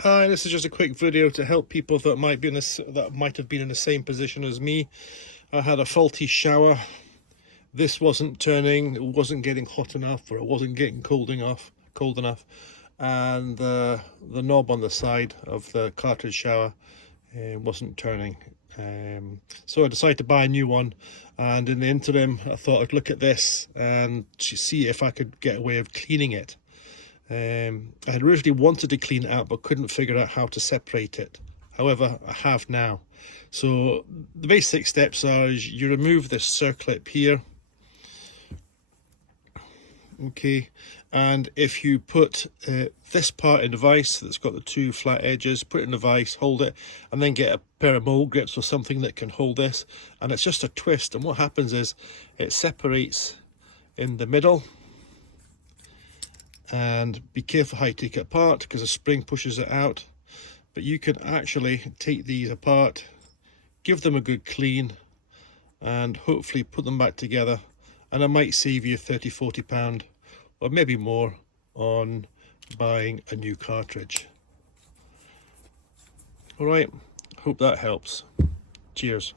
Hi, this is just a quick video to help people that might have been in the same position as me. I had a faulty shower. This wasn't turning, it wasn't getting hot enough, or it wasn't getting cold enough, and the knob on the side of the cartridge shower wasn't turning. So I decided to buy a new one, and in the interim I thought I'd look at this and see if I could get a way of cleaning it. I had originally wanted to clean it out but couldn't figure out how to separate it. However, I have now. So the basic steps are you remove this circlip here, okay, and if you put this part in the vise that's got the two flat edges, put it in the vise, hold it, and then get a pair of mold grips or something that can hold this, and it's just a twist, and what happens is it separates in the middle. And be careful how you take it apart because the spring pushes it out, but you can actually take these apart, give them a good clean, and hopefully put them back together, and it might save you £30–40 or maybe more on buying a new cartridge. All right, hope that helps. Cheers.